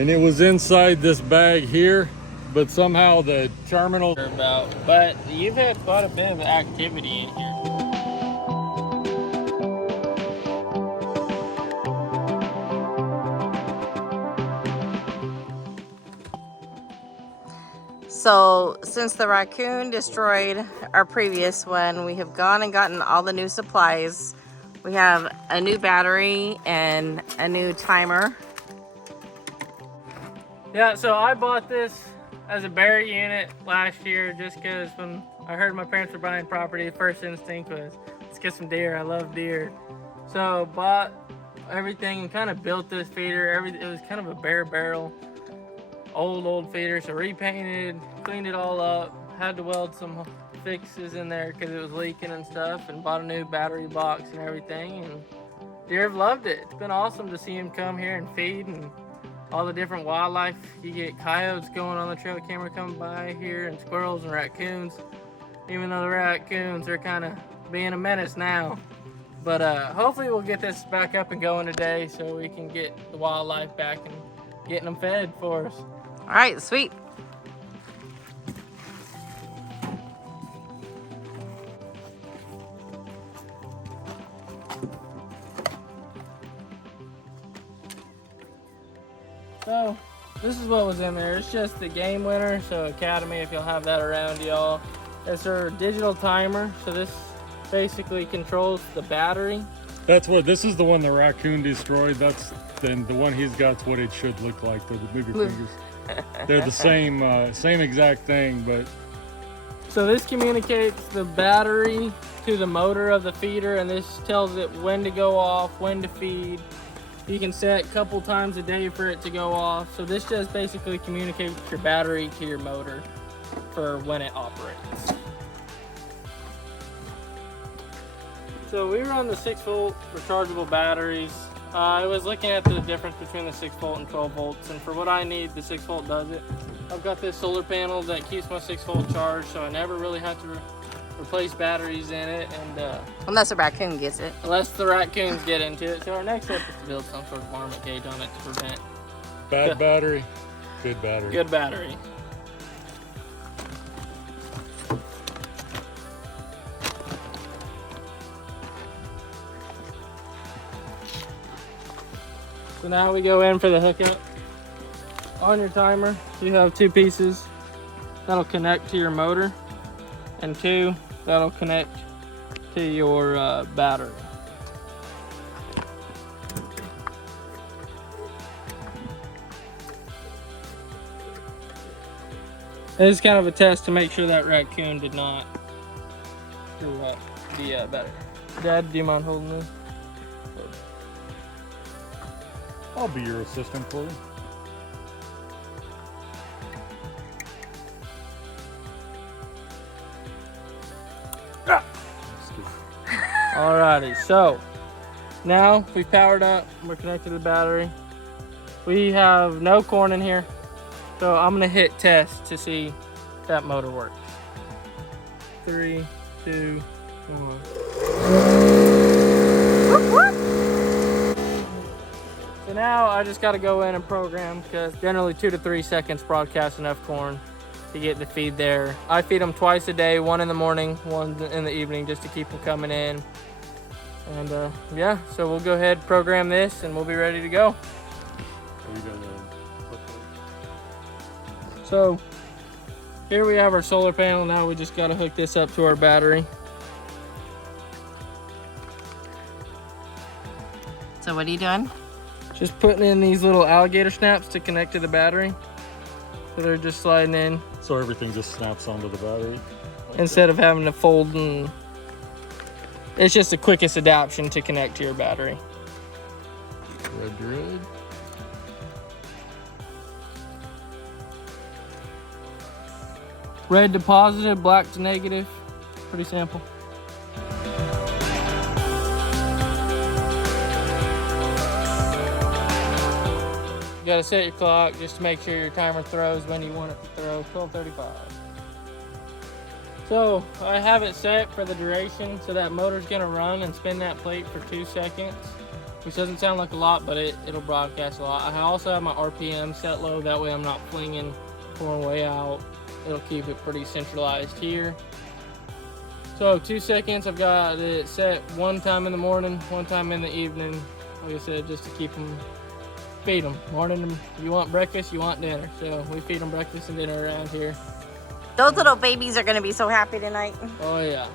And it was inside this bag here, but somehow the terminal But you've had quite a bit of activity in here. So since the raccoon destroyed our previous one, we have gone and gotten all the new supplies. We have a new battery and a new timer. Yeah, so I bought this as a berry unit last year just because when I heard my parents were buying property, the first instinct was, let's get some deer. I love deer. So bought everything and kind of built this feeder. It was kind of a bare barrel, old feeder. So repainted, cleaned it all up, had to weld some fixes in there because it was leaking and stuff, and bought a new battery box and everything. And deer have loved it. It's been awesome to see them come here and feed, and all the different wildlife. You get coyotes going on the trail camera coming by here, and squirrels and raccoons. Even though the raccoons are kind of being a menace now. But hopefully we'll get this back up and going today so we can get the wildlife back and getting them fed for us. All right, sweet. So this is what was in there. It's just the game winner, so Academy, if you'll have that around y'all. It's our digital timer, so this basically controls the battery. this is the one the raccoon destroyed. That's the one he's got's what it should look like. The bigger fingers. They're the same exact thing, but so this communicates the battery to the motor of the feeder, and this tells it when to go off, when to feed. You can set a couple times a day for it to go off. So this just basically communicates your battery to your motor for when it operates. So we run the 6-volt rechargeable batteries. I was looking at the difference between the 6-volt and 12 volts, and for what I need, the 6-volt does it. I've got this solar panel that keeps my 6-volt charged, so I never really have to replace batteries in it, and Unless a raccoon gets it. unless the raccoons get into it. So our next step is to build some sort of varmint cage on it to prevent bad battery, good battery. good battery. So now we go in for the hookup. On your timer, you have 2 pieces that'll connect to your motor, and 2 that'll connect to your battery. This is kind of a test to make sure that raccoon did not screw up the battery. Dad, do you mind holding this? I'll be your assistant, Chloe. Alrighty, so now we've powered up, we're connected to the battery. We have no corn in here, so I'm gonna hit test to see if that motor works. 3, 2, 1. So now I just gotta go in and program, because generally 2 to 3 seconds broadcast enough corn to get the feed there. I feed them twice a day, 1 in the morning, 1 in the evening, just to keep them coming in. And yeah, so we'll go ahead and program this and we'll be ready to go. So here we have our solar panel. Now we just got to hook this up to our battery. So what are you doing? Just putting in these little alligator snaps to connect to the battery. So they're just sliding in. So everything just snaps onto the battery? Instead of having to fold, and it's just the quickest adaptation to connect to your battery. Red. Red to positive, black to negative. Pretty simple. You gotta set your clock just to make sure your timer throws when you want it to throw, 12:35. So I have it set for the duration, so that motor's gonna run and spin that plate for 2 seconds. which doesn't sound like a lot, but it'll broadcast a lot. I also have my RPM set low, that way I'm not flinging corn way out. It'll keep it pretty centralized here. So 2 seconds, I've got it set one time in the morning, one time in the evening. Like I said, just to keep them, feed them. Morning, you want breakfast, you want dinner. So we feed them breakfast and dinner around here. Those little babies are gonna be so happy tonight. Oh yeah.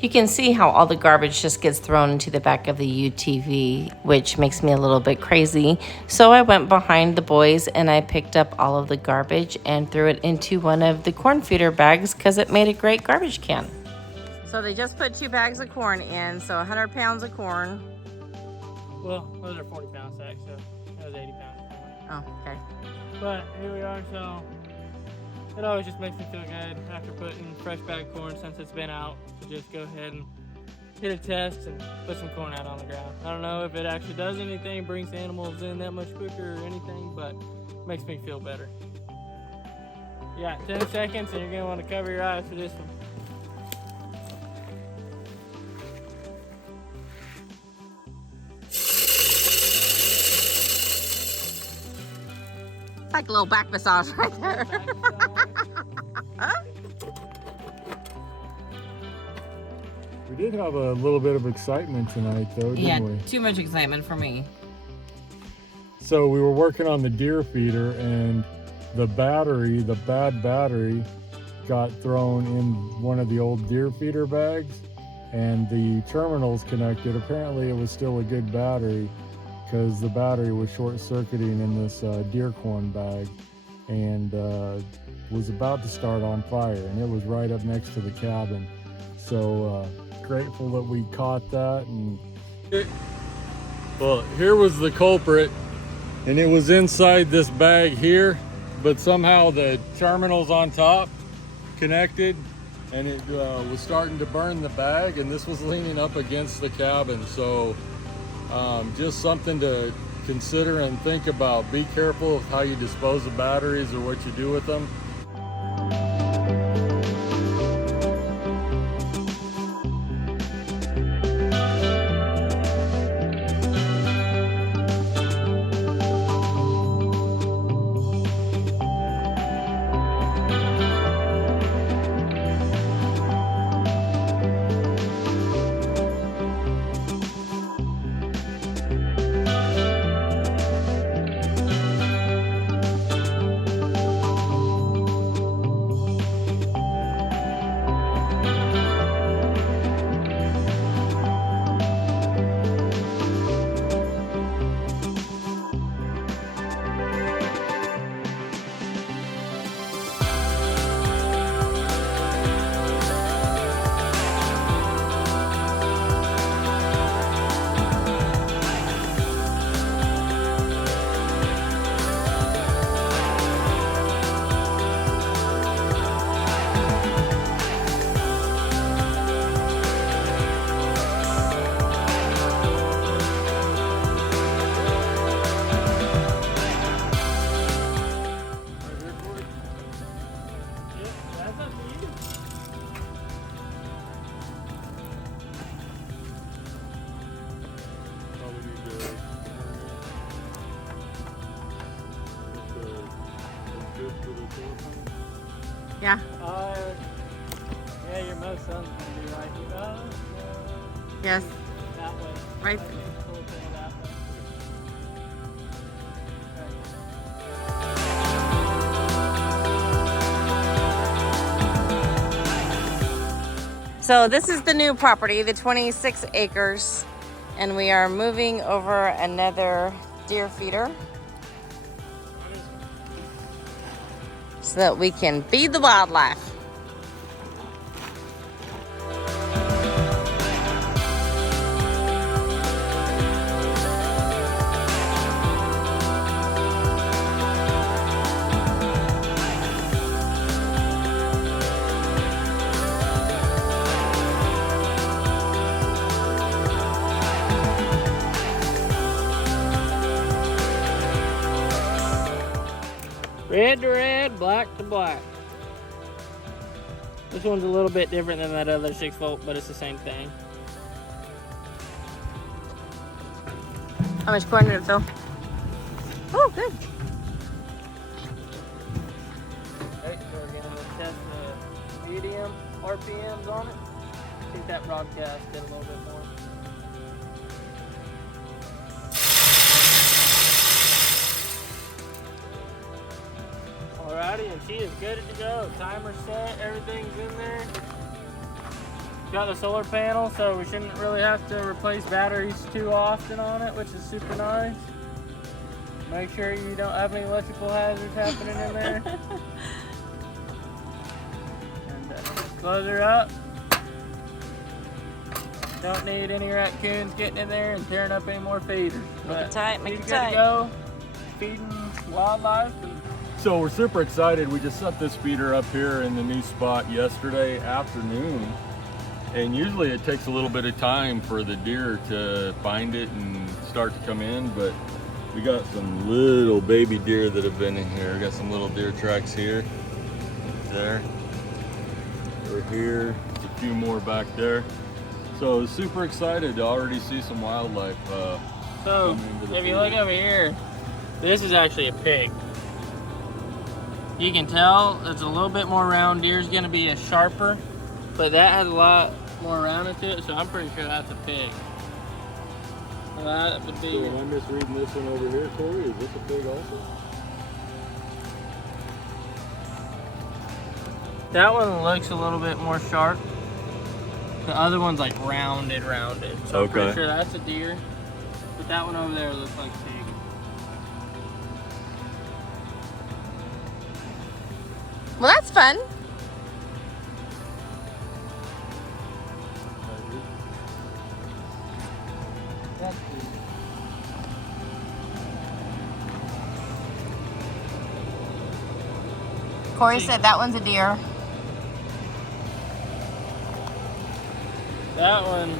You can see how all the garbage just gets thrown into the back of the UTV, which makes me a little bit crazy. So I went behind the boys and I picked up all of the garbage and threw it into one of the corn feeder bags because it made a great garbage can. So they just put 2 bags of corn in, so 100 pounds of corn. Well, those are 40-pound sacks, so that was 80 pounds of corn. Oh, okay. But here we are, so it always just makes me feel good after putting fresh bagged corn since it's been out to just go ahead and hit a test and put some corn out on the ground. I don't know if it actually does anything, brings the animals in that much quicker or anything, but it makes me feel better. Yeah, 10 seconds and you're gonna want to cover your eyes for this one. Like a little back massage right there. We did have a little bit of excitement tonight, though, didn't we? Too much excitement for me. So we were working on the deer feeder, and the bad battery, got thrown in one of the old deer feeder bags, and the terminals connected. Apparently, it was still a good battery, because the battery was short-circuiting in this deer corn bag, and was about to start on fire, and it was right up next to the cabin. So grateful that we caught that. And well, here was the culprit, and it was inside this bag here, but somehow the terminals on top connected, and it was starting to burn the bag, and this was leaning up against the cabin. So just something to consider and think about. Be careful of how you dispose of batteries or what you do with them. Yeah. Yeah, your most son's gonna be like, Yes. that way. Right. That way. So this is the new property, the 26 acres, and we are moving over another deer feeder so that we can feed the wildlife. Red to red, black to black. This one's a little bit different than that other 6-volt, but it's the same thing. How much corn did it fill? Oh, good. Okay, so we're gonna test the medium RPMs on it. I think that broadcast did a little bit more. Alrighty, and she is good to go. Timer set, everything's in there. Got the solar panel, so we shouldn't really have to replace batteries too often on it, which is super nice. Make sure you don't have any electrical hazards happening in there. And close her up. Don't need any raccoons getting in there and tearing up any more feeders. Make it tight, make it she's tight. good to go, feeding wildlife. So we're super excited. We just set this feeder up here in the new spot yesterday afternoon. And usually it takes a little bit of time for the deer to find it and start to come in, but we got some little baby deer that have been in here. We got some little deer tracks here, there, over here, there's a few more back there. So super excited to already see some wildlife. So if you look over here, this is actually a pig. You can tell it's a little bit more round. Deer's gonna be a sharper, but that has a lot more rounded to it, so I'm pretty sure that's a pig. So that would be. So am I misreading this one over here, Corey? Is this a pig also? That one looks a little bit more sharp. The other one's like rounded. So I'm pretty sure that's a deer. But that one over there looks like a pig. Well, that's fun. Corey said that one's a deer. That one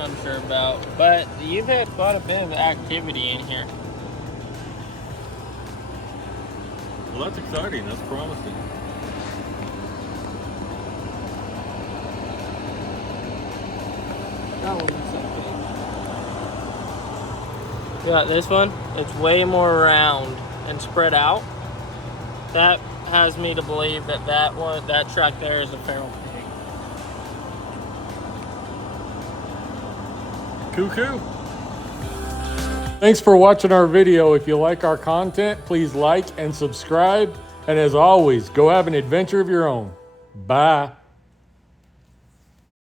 I'm sure about, but you've had quite a bit of activity in here. Well, that's exciting. That's promising. That one looks like got this one. It's way more round and spread out. That has me to believe that that track there is a feral pig. Cuckoo. Thanks for watching our video. If you like our content, please like and subscribe. And as always, go have an adventure of your own. Bye.